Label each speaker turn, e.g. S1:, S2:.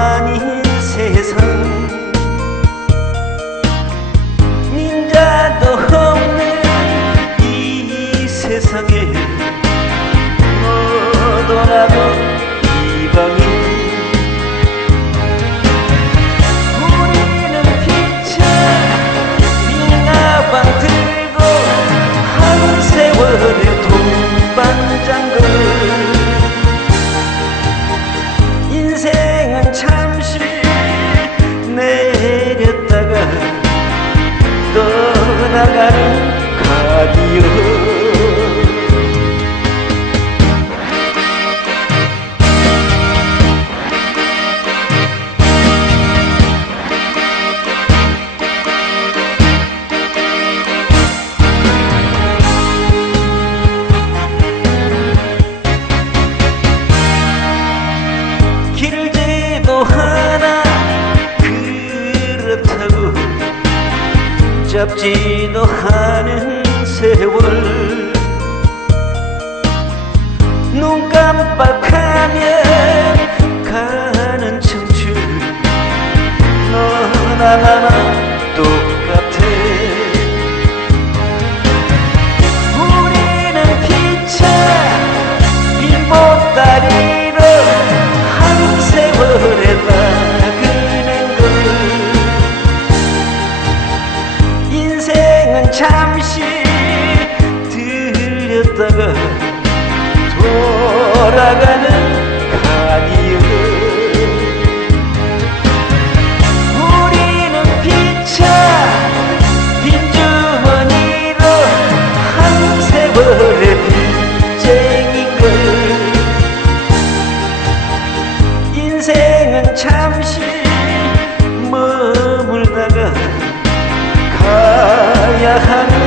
S1: 또 아닌 세상. 닌자도 없는 이 세상에 너도나도 나가는 가디오 짧지도 않은 세월. 눈 깜빡하면 가는 청춘. 너나 나나 인생은 잠시 들렸다가 돌아가는 가디오 우리는 피차 빈주머니로 한 세월의 빚쟁이걸. 인생은 잠시 的和